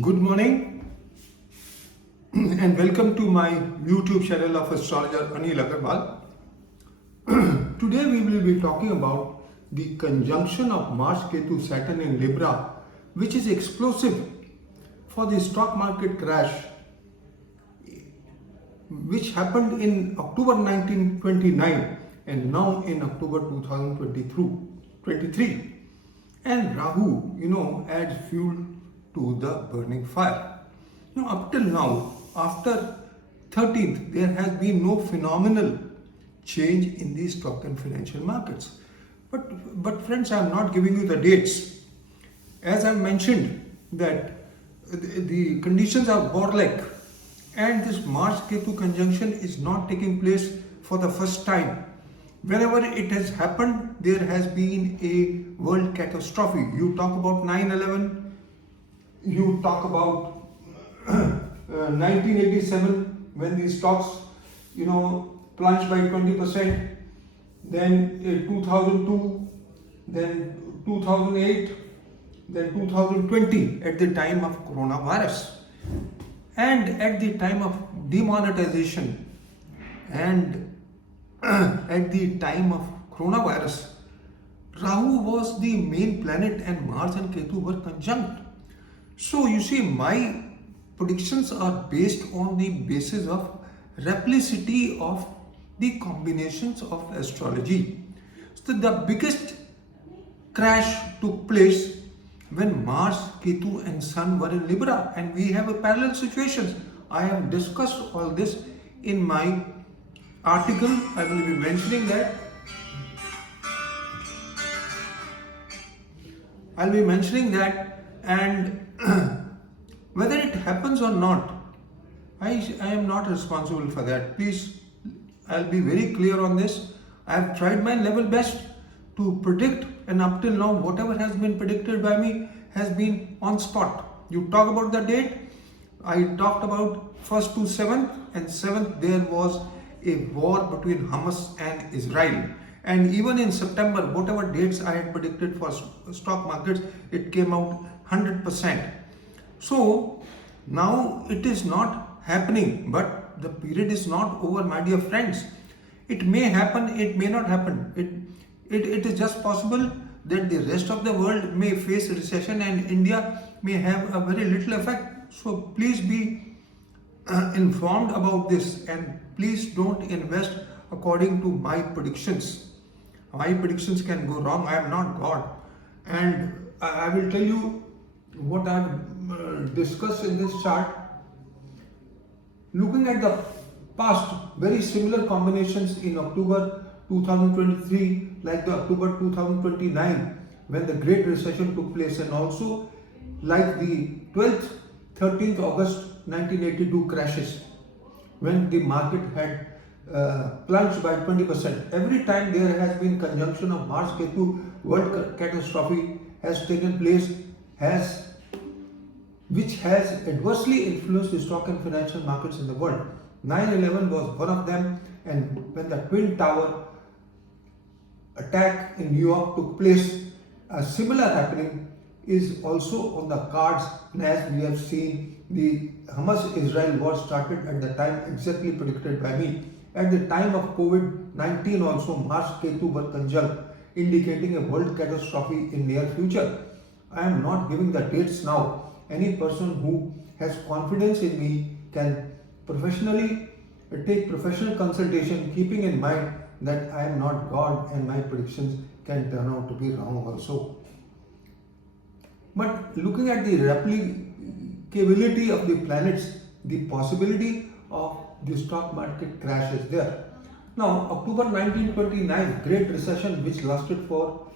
Good morning and welcome to my YouTube channel of astrologer Anil Agarwal. Today we will be talking about the conjunction of Mars, Ketu, Saturn in Libra, which is explosive for the stock market crash, which happened in October 1929 and now in October 2023. And Rahu, adds fuel to the burning fire. Up till now, after 13th, there has been no phenomenal change in the stock and financial markets. But friends, I am not giving you the dates. As I mentioned that the conditions are warlike and this Mars-Ketu conjunction is not taking place for the first time. Whenever it has happened, there has been a world catastrophe. You talk about 9/11, you talk about 1987 when the stocks, plunged by 20%, then 2002, then 2008, then 2020 at the time of coronavirus, and at the time of demonetization, and at the time of coronavirus, Rahu was the main planet and Mars and Ketu were conjunct. So you see, my predictions are based on the basis of replicity of the combinations of astrology. So the biggest crash took place when Mars, Ketu and Sun were in Libra, and we have a parallel situation. I have discussed all this in my article. I will be mentioning that. And whether it happens or not, I am not responsible for that. Please, I'll be very clear on this. I have tried my level best to predict, and up till now, whatever has been predicted by me has been on spot. You talk about the date, I talked about 1st to 7th, and 7th there was a war between Hamas and Israel. And even in September, whatever dates I had predicted for stock markets, it came out 100%. So now it is not happening, but the period is not over, my dear friends. It may happen, it may not happen. It is just possible that the rest of the world may face a recession and India may have a very little effect. So please be informed about this, and please don't invest according to my predictions. My predictions can go wrong. I am not God, and I will tell you what I have discussed in this chart. Looking at the past, very similar combinations in October 2023, like the October 2029 when the Great Recession took place, and also like the 12th, 13th August 1982 crashes when the market had plunged by 20%. Every time there has been conjunction of Mars Ketu, world catastrophe has taken place, which has adversely influenced the stock and financial markets in the world. 9/11 was one of them, and when the Twin Tower attack in New York took place, a similar happening is also on the cards. And as we have seen, the Hamas-Israel War started at the time exactly predicted by me. At the time of COVID-19 also, Mars Ketu were conjunct, indicating a world catastrophe in near future. I am not giving the dates now. Any person who has confidence in me can professionally take professional consultation, keeping in mind that I am not God and my predictions can turn out to be wrong also. But looking at the replicability of the planets, the possibility of the stock market crash is there. Now, October 1929, Great Recession, which lasted for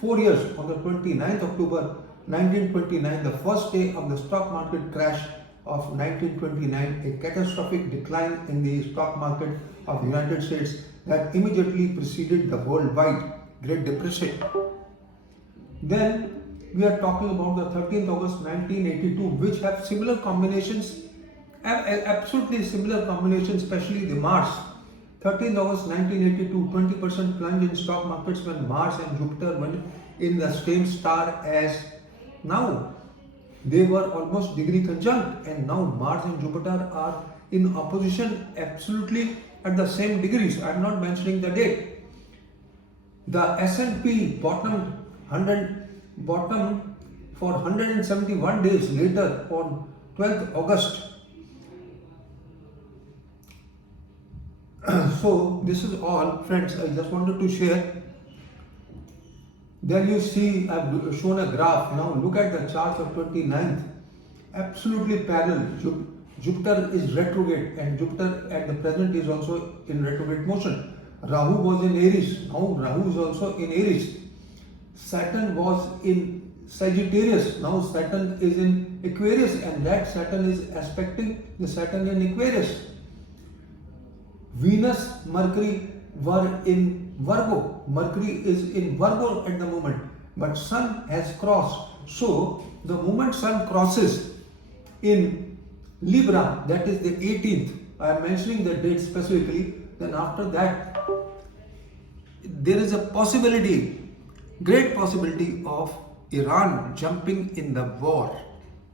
4 years, on the 29th October 1929, the first day of the stock market crash of 1929, a catastrophic decline in the stock market of the United States that immediately preceded the worldwide Great Depression. Then we are talking about the 13th August 1982, which have similar combinations, absolutely similar combinations, especially the Mars. 13th August 1982, 20% plunge in stock markets when Mars and Jupiter went in the same star as now. they were almost degree conjunct, and now Mars and Jupiter are in opposition absolutely at the same degrees. I am not mentioning the date. The S&P bottomed for 171 days later on 12th August. So this is all, friends. I just wanted to share. Then you see I've shown a graph. Now look at the charts of 29th. Absolutely parallel. Jupiter is retrograde, and Jupiter at the present is also in retrograde motion. Rahu was in Aries. Now Rahu is also in Aries. Saturn was in Sagittarius. Now Saturn is in Aquarius, and that Saturn is aspecting the Saturn in Aquarius. Venus, Mercury were in Virgo. Mercury is in Virgo at the moment, but Sun has crossed. So the moment Sun crosses in Libra, that is the 18th, I am mentioning the date specifically, then after that there is a possibility, great possibility of Iran jumping in the war,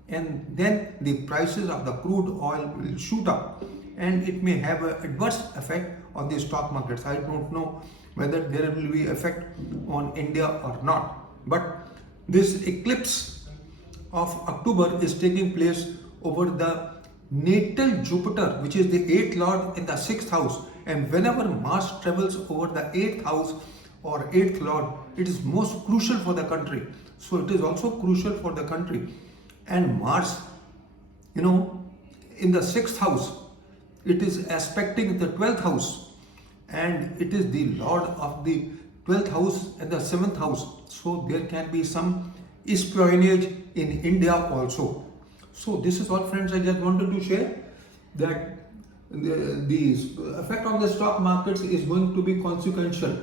and then the prices of the crude oil will shoot up, and it may have an adverse effect on the stock markets. I don't know whether there will be effect on India or not, but this eclipse of October is taking place over the natal Jupiter, which is the 8th lord in the 6th house, and whenever Mars travels over the 8th house or 8th lord, it is most crucial for the country. So it is also crucial for the country. And Mars, in the 6th house, it is aspecting the 12th house, and it is the lord of the 12th house and the 7th house. So there can be some espionage in India also. So this is all, friends. I just wanted to share that the effect on the stock markets is going to be consequential.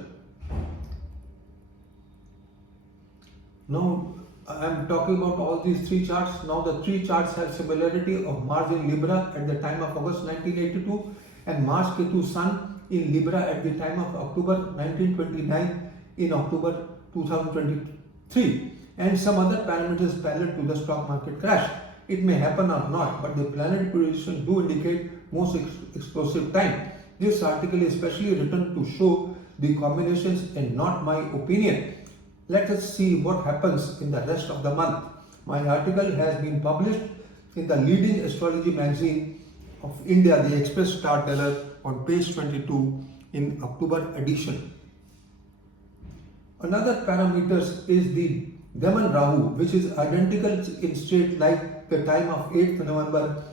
Now I am talking about all these three charts. Now the three charts have similarity of Mars in Libra at the time of August 1982 and Mars Ketu Sun in Libra at the time of October 1929 in October 2023, and some other parameters parallel to the stock market crash. It may happen or not, but the planetary positions do indicate most explosive time. This article is specially written to show the combinations and not my opinion. Let us see what happens in the rest of the month. My article has been published in the leading astrology magazine of India, the Express Star Teller, on page 22 in October edition. Another parameter is the Demon Rahu, which is identical in state like the time of 8th November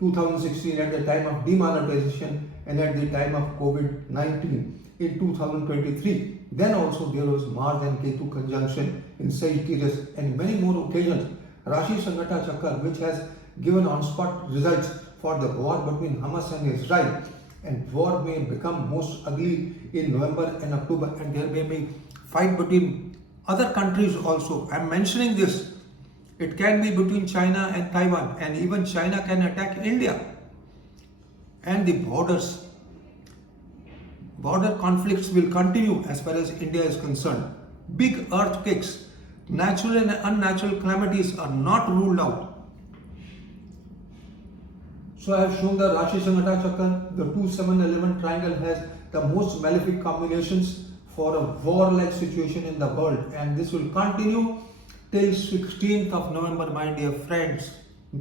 2016 at the time of demonetization and at the time of COVID-19 in 2023. Then also there was Mars and Ketu conjunction in Sagittarius and many more occasions. Rashi Sangata Chakra, which has given on-spot results for the war between Hamas and Israel, and war may become most ugly in November and October, and there may be fight between other countries also. I am mentioning this. It can be between China and Taiwan, and even China can attack India. And the border conflicts will continue as far as India is concerned. Big earthquakes, natural and unnatural calamities are not ruled out. So I have shown the Rashi Sangata Chakra. The 2-7-11 triangle has the most malefic combinations for a war-like situation in the world, and this will continue till 16th of November, my dear friends.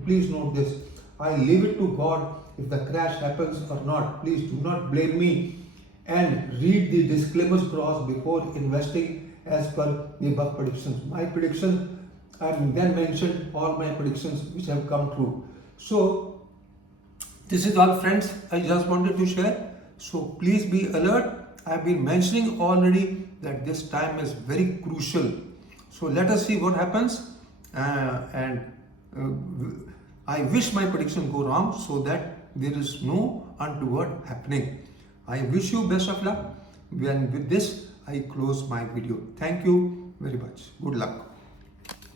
Please note this. I leave it to God if the crash happens or not. Please do not blame me, and read the disclaimers clause before investing as per the above predictions. My predictions, I have then mentioned all my predictions which have come true. So this is all, friends. I just wanted to share. So please be alert. I have been mentioning already that this time is very crucial. So let us see what happens, and I wish my prediction go wrong so that there is no untoward happening. I wish you best of luck, and with this I close my video. Thank you very much. Good luck.